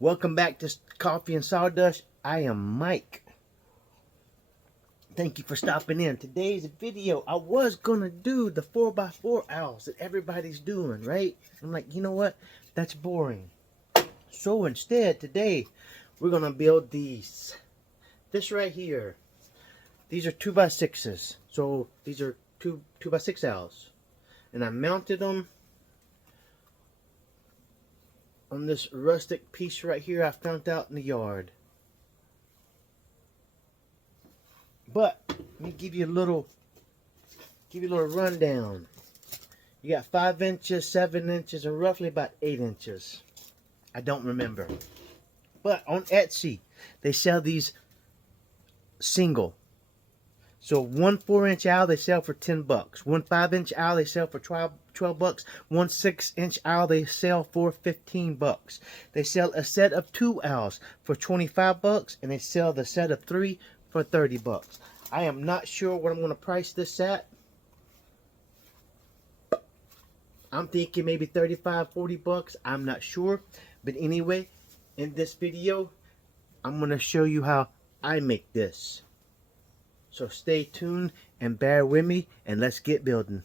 Welcome back to Coffee and Sawdust. I am Mike. Thank you for stopping in. Today's video, I was gonna do the 4x4 owls that everybody's doing, right? I'm like, you know what? That's boring. So instead, today, we're gonna build these. This right here. These are 2x6s. So these are 2x6 owls. And I mounted them on this rustic piece right here I found out in the yard. But let me give you a little rundown. You got 5 inches, 7 inches, and roughly about 8 inches. I don't remember. But on Etsy, they sell these single. So one 4-inch owl they sell for 10 bucks. One 5-inch owl they sell for 12 bucks. One 6-inch owl they sell for 15 bucks. They sell a set of 2 owls for 25 bucks, and they sell the set of 3 for 30 bucks. I am not sure what I'm going to price this at. I'm thinking maybe 35, 40 bucks. I'm not sure. But anyway, in this video, I'm going to show you how I make this. So stay tuned and bear with me, and let's get building.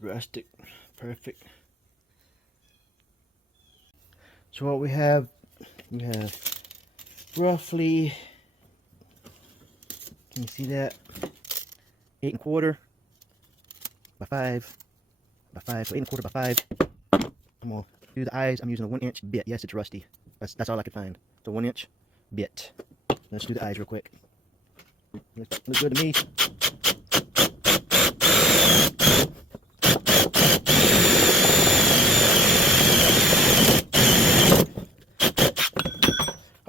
Rustic, perfect. So what we have roughly, can you see that? 8 1/4 by 5 by 5, so 8 1/4 by 5. I'm gonna do the eyes. I'm using a 1-inch bit. Yes, it's rusty. That's all I could find. It's a 1-inch bit. Let's do the eyes real quick. Looks good to me.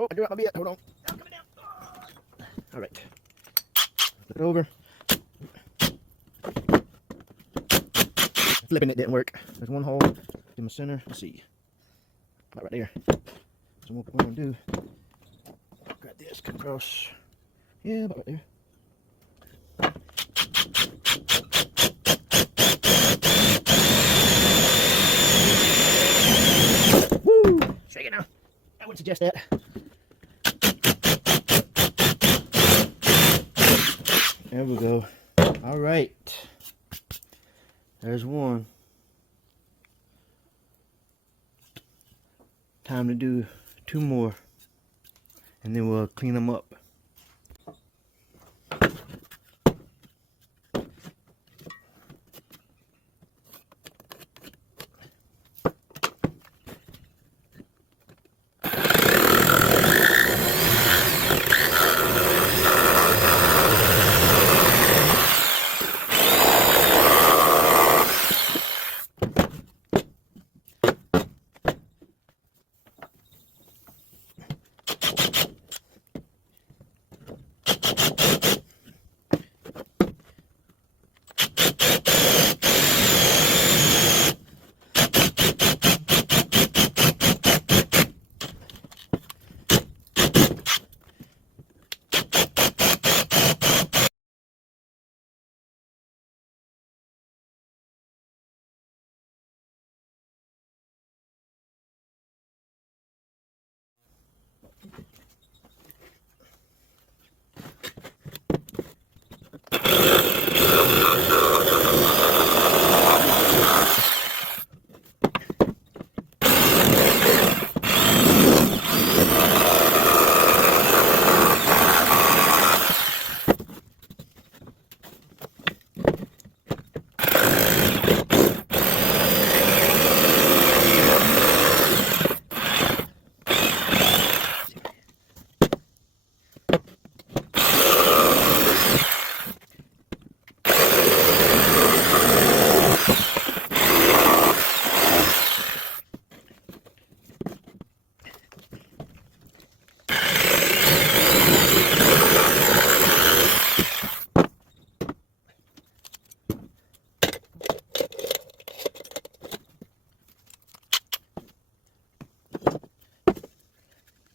Oh, I drew out my bit. Hold on. I'm coming down. All right. Flip it over. Flipping it didn't work. There's one hole in the center. Let's see. About right there. So what we're going to do, grab this, come across. Yeah, about right there. Woo! Shake it now. I would suggest that. There we go. All right. There's one. Time to do 2 more, and then we'll clean them up.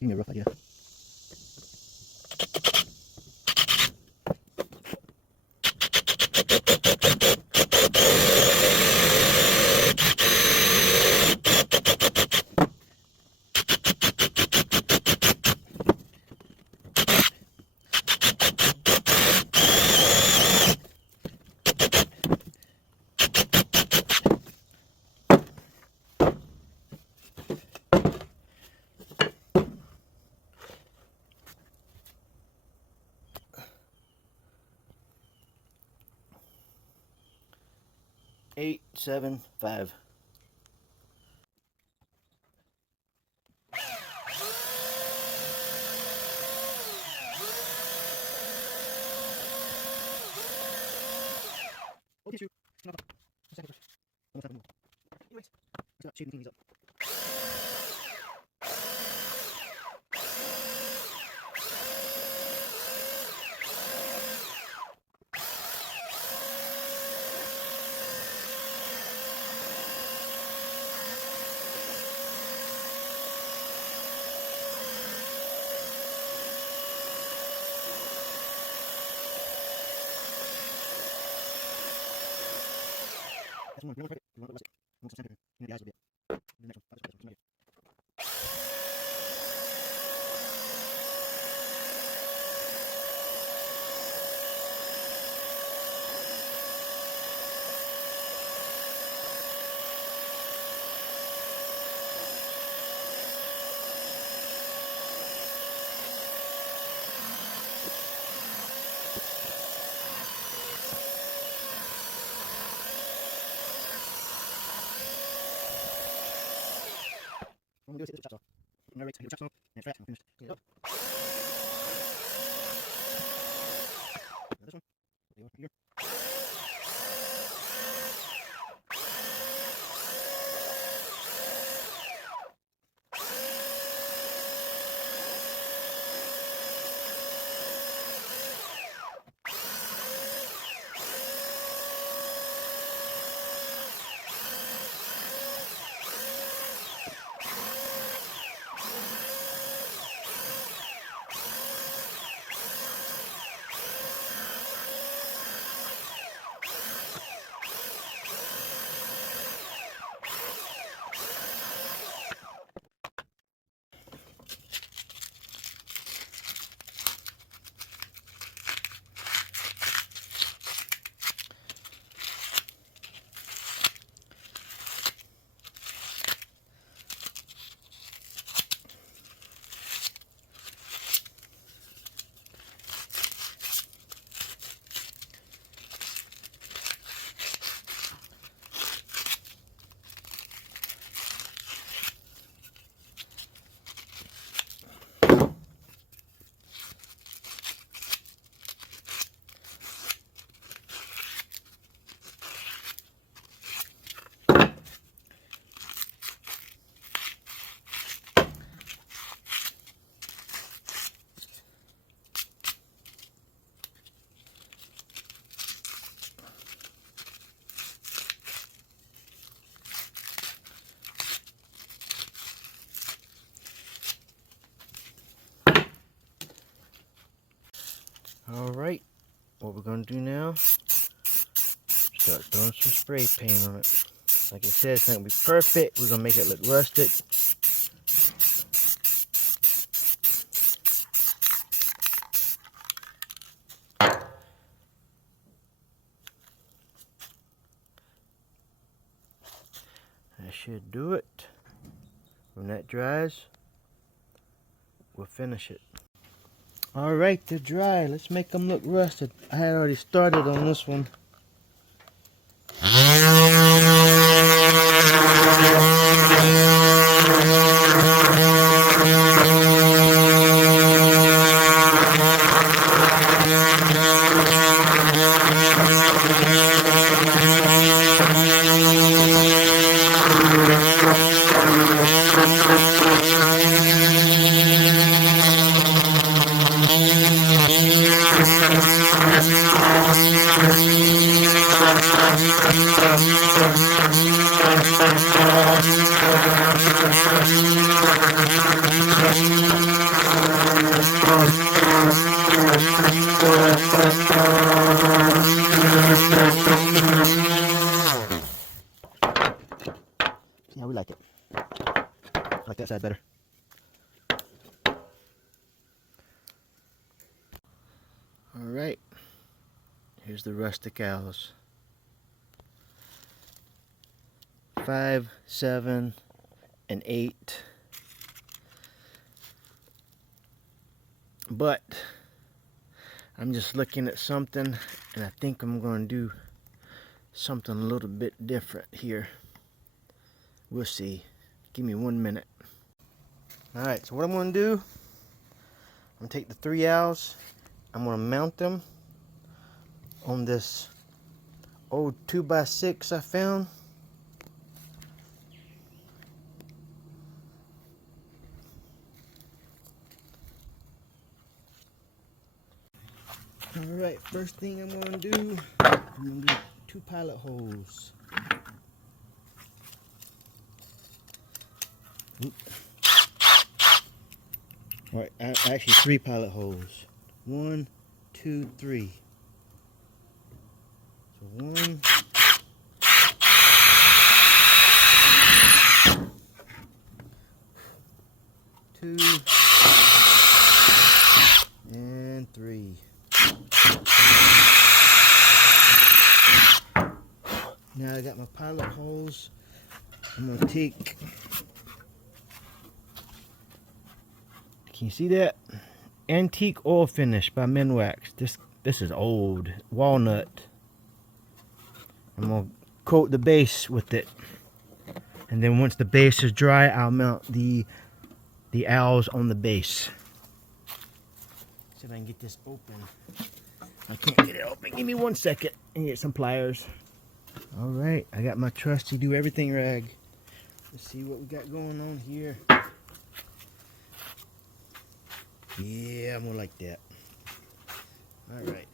Give me a rough idea. Eight, 7, 5. Okay, shoot. Not a second first. Almost happened. Anyways, let's not shading these up. That's one. You want to you want to let it. You want some center. You need the eyes a bit. The next one. This one. Right here. What I'm going to do is hit the chops off. Narrate, hit the chops off, and flat, and finish. Clean it up. Now this one. There you go. Here. Alright, what we're going to do now, start throwing some spray paint on it. Like I said, it's not going to be perfect. We're going to make it look rusted. That should do it. When that dries, we'll finish it. Alright, they're dry. Let's make them look rusted. I had already started on this one. All right, here's the rustic owls. 5, 7, and 8. But I'm just looking at something, and I think I'm going to do something a little bit different here. We'll see. Give me 1 minute. Alright, so what I'm going to do, I'm going to take the 3 owls, I'm going to mount them on this old 2x6 I found. Alright, first thing I'm going to do, I'm going to do 2 pilot holes. Alright, actually 3 pilot holes. 1, 2, 3. So 1, 2, and 3. Now I got my pilot holes. I'm gonna take, can you see that? Antique oil finish by Minwax. This is old. Walnut. I'm gonna coat the base with it. And then once the base is dry, I'll mount the owls on the base. See if I can get this open. I can't get it open. Give me 1 second and get some pliers. Alright, I got my trusty do everything rag. Let's see what we got going on here. Yeah, I'm gonna like that. Alright.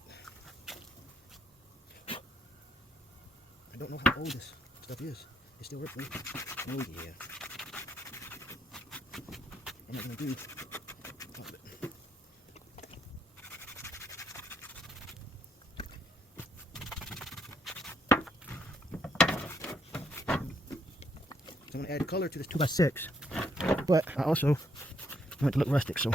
I don't know how old this stuff is. It still works for me. Oh yeah. I'm not gonna do all of it. So I'm gonna add color to this 2x6, but I also want it to look rustic, so.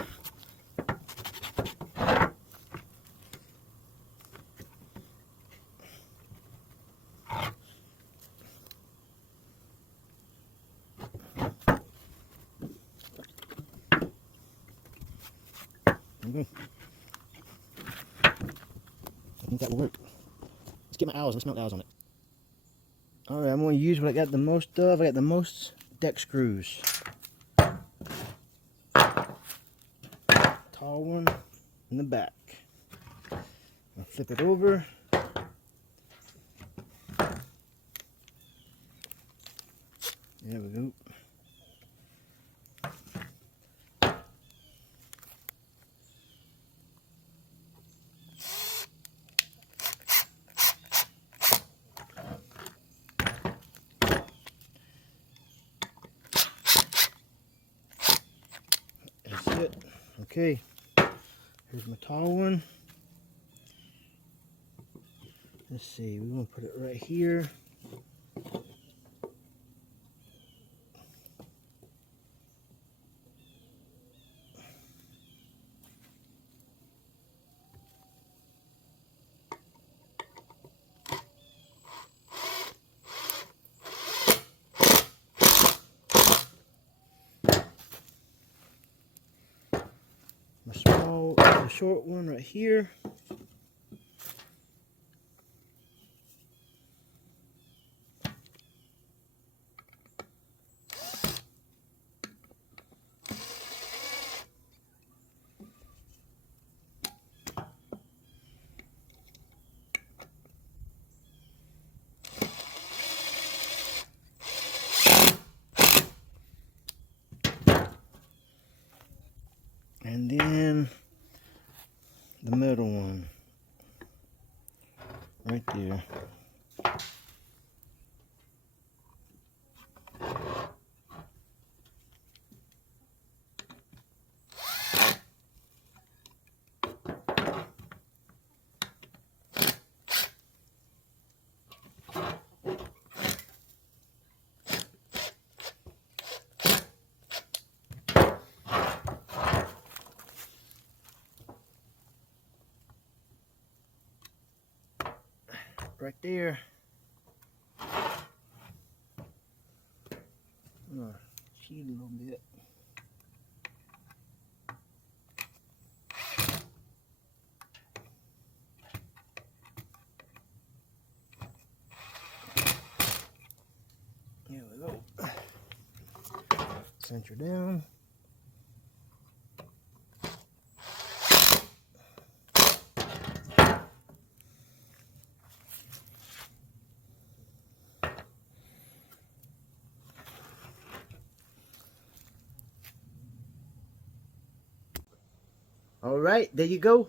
Okay. I think that will work. Let's get my owls. Let's mount the owls on it. Alright, I'm going to use what I got the most of. I got the most deck screws. Tall one in the back. I'll flip it over. There we go. That's it. Okay. Here's my tall one. Let's see, we're going to put it right here. The short one right here. And then the middle one right there. right there. Cheat a little bit. Here we go. Center down. All right, there you go.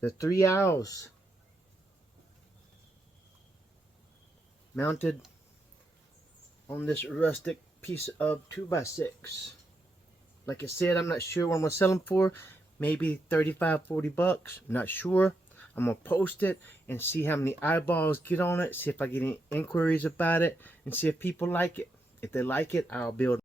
The 3 owls mounted on this rustic piece of 2x6. Like I said, I'm not sure what I'm gonna sell them for. Maybe 35, 40 bucks. I'm not sure. I'm gonna post it and see how many eyeballs get on it. See if I get any inquiries about it and see if people like it. If they like it, I'll build